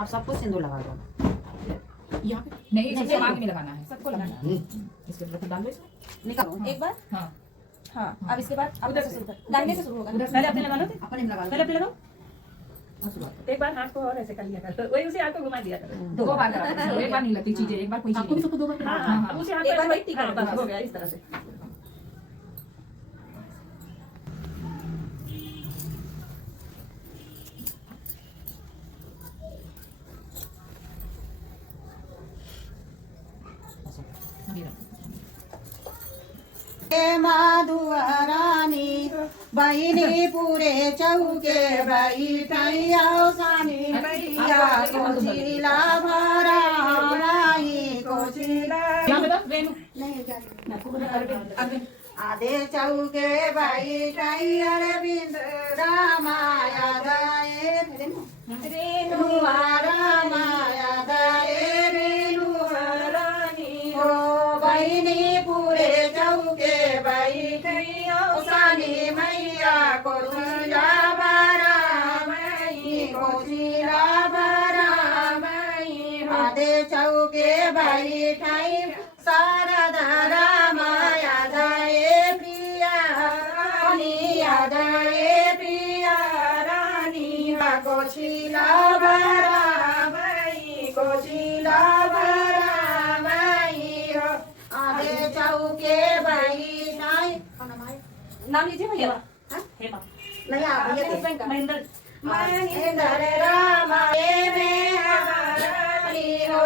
आप सबको सिंदूर लगा दो। यहाँ पे नहीं, इसको दिमाग में लगाना है, सबको लगाना है। इसके अंदर डाल दो इसमें, निकालो एक बार। हाँ हाँ, अब इसके बाद उधर से शुरू कर, दाहिने से शुरू होगा। पहले अपने लगा लो, अपने में लगा पहले अपने लगाओ। दो। एक बार हाथ को और ऐसे कर लिया कर, तो वही उसी हाथ को घुमा दिया कर। दो बार करा दो, एक बार नहीं लगती चीजें, एक बार कोई आपको भी चीज सबको 2 बार हाँ करना है। हाँ, उसी हाथ एक बार को वही टीका हाँ, बस बस। हो गया इस तरह से। माधुरानी बहिनी पूरे चौके बैठैया सानी मैया कोचिला भराई कोचिला यहाँ पे दो, रेनू आधे चौके बैठैया अरविंद रामाया गए रेणु रामाया गए रेणु रानी हो बहिनी पूरे चौके बैठैया सानी मैया कोचिला भराई कोचिला भराई आधे चौके बैठै शारदा रामाया गए प्रिया रानिया गए प्रिया रानी कोचिला भराई कोचिला भराई हो आधे चौके बैठाई नाम लीजिए भैया। नहीं आप भैया थे। हस्बैंड का महेंद्र। महेंद्र रामाये में हमारी हो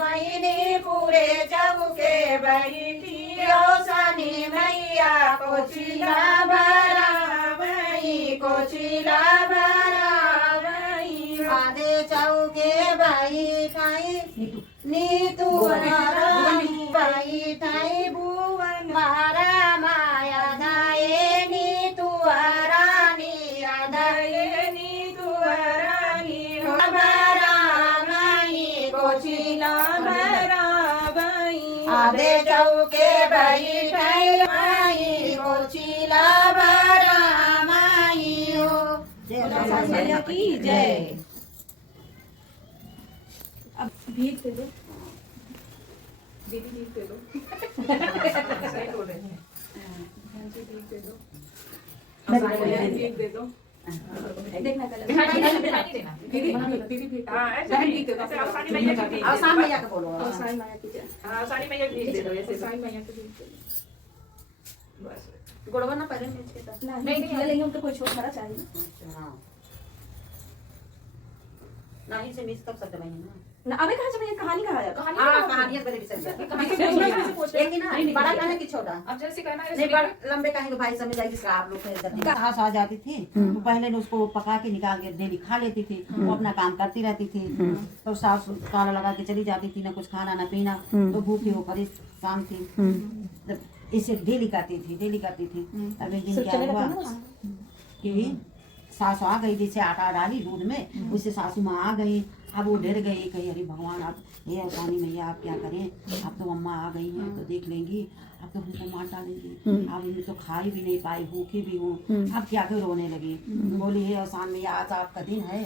बहिनी पूरे चौके बैठी हो सनी मैया कोचिला भराई कोचिला भराई आधे चौके बैठाई नीतू रानी बैठाई भुवन मारा माया दाए नीतू रानी आदाए नीतू रानी भराई कोचिला भराई आधे चौके बैठाई माई कोचिला भराई हो मैया की जय। अब भीख दे दो दीदी, भीख दे दो। सही बोल रहे हैं जी, भीख दे दो, भीख दे दो। देखना दिखाई देना। दीदी भीख, हाँ ऐसे भीख दे दो। सारी मैया की भीख, आसान मैया का बोलो और सारी मैया की जय। हाँ, सारी मैया की भीख दे दो, ऐसे सारी मैया की भीख दे दो बस। गुड़वा ना पहले नीचे तक नहीं खिला लेंगे, उनको कोई छोटा चाहिए हाँ नहीं से मिस कर सकते नहीं ना ना। अबे कहाँ से भैया कहानी कहा है? हाँ कहानियां बड़े विषय एक ही ना बड़ा कहना कि छोटा अब जैसे कहना है नहीं बड़ा लंबे कहेंगे भाई समझ जाएगी इसका आप लोग घास आ जाती थी तो पहले ने उसको पका के निकाल के डेली खा लेती थी वो अपना काम करती रहती थी तो सास ताला लगा के चली जाती थी ना कुछ खाना ना पीना तो भूखी हो परेशान थी जब इसे डेली करती थी अब एक दिन क्या हुआ कि सासू आ गई जैसे आटा डाली दूध में उससे सासू माँ आ गई अब वो डर गई कही अरे भगवान आप ये रानी मैया आप क्या करें अब तो अम्मा आ गई हैं तो देख लेंगी अब तो हमको मार डालेंगी अब इनमें तो खाई भी नहीं पाई भूखी भी हूँ अब क्या कर रोने लगी बोली हे आसान मैया आज आपका दिन है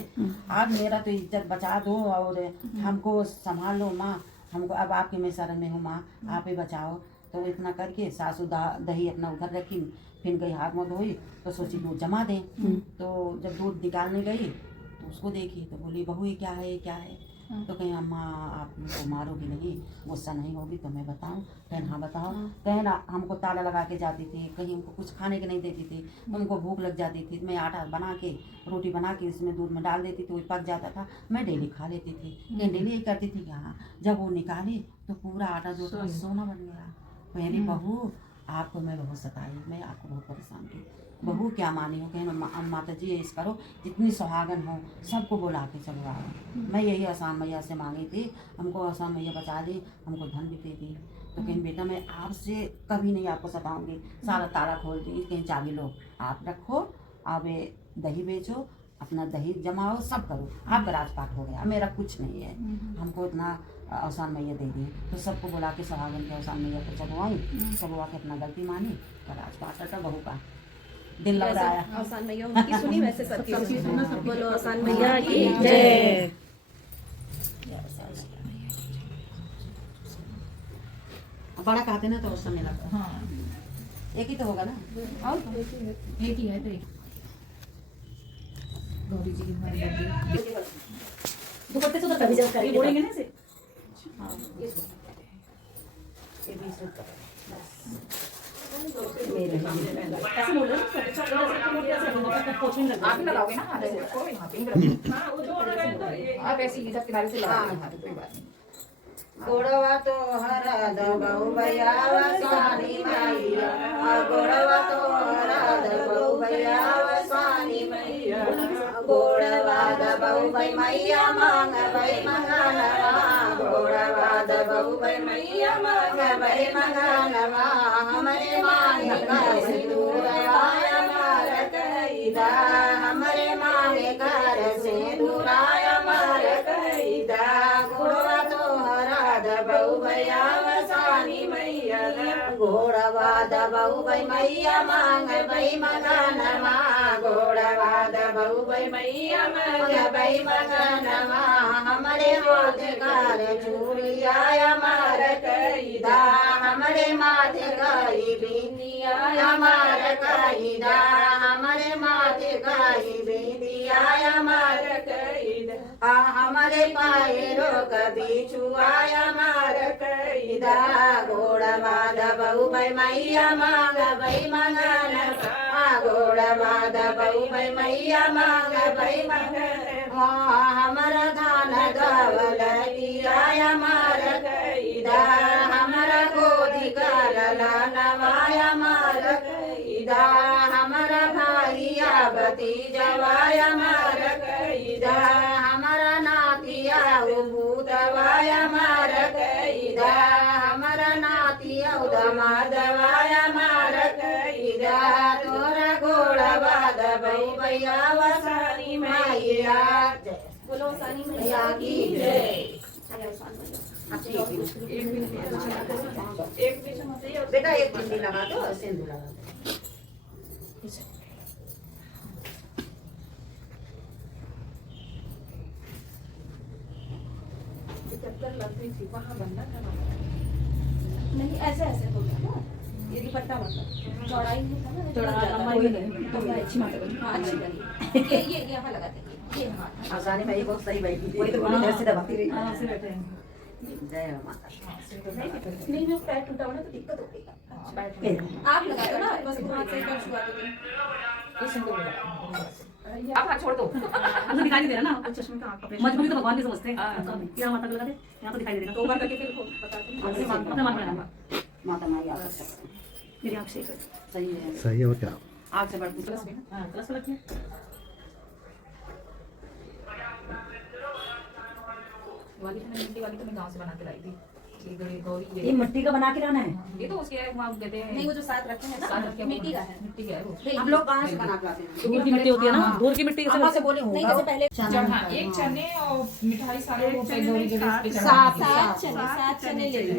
आज मेरा तो इज्जत बचा दो और हमको संभाल लो माँ हमको अब आपके मैं शरण में हूँ माँ आप ही बचाओ तो इतना करके सासू दही अपना उधर रखी फिर गई हाथ मुँह धोई तो सोची दूध जमा दें तो जब दूध निकालने गई तो उसको देखी तो बोली बहू ये क्या है तो कहीं अम्मा आप मुझको मारोगी नहीं गुस्सा नहीं होगी तो मैं बताऊं कहन हाँ बताओ कहना हमको ताला लगा के जाती थी कहीं हमको कुछ खाने के नहीं देती थी उनको भूख लग जाती थी मैं आटा बना के रोटी बना के इसमें दूध में डाल देती थी वो पक जाता था मैं डेली खा लेती थी मैं डेली यही करती थी कि हाँ जब वो निकाली तो पूरा आटा जो था सोना बन गया मेरी बहू आपको मैं बहुत सताई मैं आपको बहुत परेशान की बहू क्या मानी हो कहीं माता जी ये इस करो जितनी सुहागन हो सबको बुला के चलो आओ मैं यही आसान मैया से मांगी थी हमको आसान मैया बचा दी हमको धन भी दे दी तो कहीं बेटा मैं आपसे कभी नहीं आपको सताऊंगी सारा ताला खोल दी कहीं चाबी लो आप रखो आप दही बेचो अपना दही जमाओ सब करो आपका राजपाट हो गया मेरा कुछ नहीं है हमको इतना आसान मैया दे दी तो सबको बुला के सुहागन के आसान मैया को चलवाई चलवा के अपना गलती मानी और राजपाट था बहू का दिल लग रहा है आसान मैया उनकी सुनी वैसे सबकी सुनी। बोलो आसान मैया की जय। बड़ा कहते ना तो उस समय लगता। हाँ एक ही तो होगा ना। और एक ही है तो एक गौरी जी की हमारी बर्थडे दुपट्टे से तो कभी जब करेंगे बोलेंगे ना इसे। हाँ ये 20 रुपये ऐसे बोल रहे हो कोचिंग लगा आप ही लगाओगे ना ऐसे रखो यहाँ पे रखो हाँ वो जो ऑर्डर है तो ये आप ऐसे इधर किनारे से लगा हाँ कोई बात नहीं गोड़वा तो हरा दबऊ भैया वसानी मैया गोड़वा तो हरा दबऊ भैया वसानी मैया गोड़वा दबऊ भई मैया मांग भई मंगनवा गोड़वा दबऊ भई मैया मांग भई मंगनवा हमरे मांग का सिंदूर आया मार कईदा हमरे मांग कर सिंदूर आया मार कईदा गोड़वा तो दबऊ भैया वसानी मैया घोड़वा दबऊ भई मैया मांग भई मगनवा घोड़वा दबऊ भई मैया मांग भई मगनवा हमरे हाथ कर चूड़िया मार कईदा हमरे माथे कई बिंदिया मार कईदा हमरे माथे कई बिंदिया मार कईदा हमारे पायरों कभी छुआया मार कईदा घोड़वा दबऊ भई मैया मांग भई मंगन घोड़वा दबऊ भई मैया मांग भई मंगन हमारा धान दौलतिया मार कईदा हमारा गोदी का ललनवाया मार कईदा हमारा भाईया भतीजवाया मार कईदा हमारा नातिया भूतवाया मार कईदा हमारा नातिया दमादवाया मार कईदा तोरा घोड़वा दबऊ भैया वसानी मैया बोलो वसानी मैया की जय। एक बीच में से बेटा एक बिंदी लगा दो सिंदूर लगा दो। चक्कर लग गई थी वहाँ बनना था नहीं ऐसे ऐसे हो गया ना ये दुपट्टा मतलब चौड़ाई नहीं था ना चौड़ा लंबाई में तो अच्छी मात्रा बनी। हाँ अच्छी बनी ये यहाँ लगा देंगे ये हाँ आसानी में ये बहुत सही बैठी थी वही तो बोली इधर से दबाती रही हाँ से बैठे हैं। जय माता नहीं जो पैर टूटा हुआ ना तो दिक्कत हो गई आप लगा दो ना बस हाथ से कर छुआ दो आप हाथ छोड़ दो मुझे दिखाई नहीं दे रहा ना कुछ चश्मे का मजबूरी तो भगवान भी समझते हैं क्या माता को लगा दे यहाँ तो दिखाई दे रहा दो बार करके फिर बता दूँ अपने मन में लगा माता माई आप मेरी आँख से सही है सही है और क्या आग से बढ़ती हाँ क्लास लग गया वाली तो मिट्टी वाली तो मैं गांव से बना के लाई थी ये गौरी ये मिट्टी का बना के लाना है। ये तो उसके वहाँ देते हैं नहीं वो जो साथ रखे हैं साथ ना रखे मिट्टी का है मिट्टी का है वो हम लोग कहाँ से बना के लाते हैं धूल की मिट्टी होती है ना धूल की मिट्टी अम्मा से बोले नहीं होगा जैसे पहले हाँ एक चने और मिठाई सारे वो गौरी के बीच पे सात चढ़ा सात चने ले लो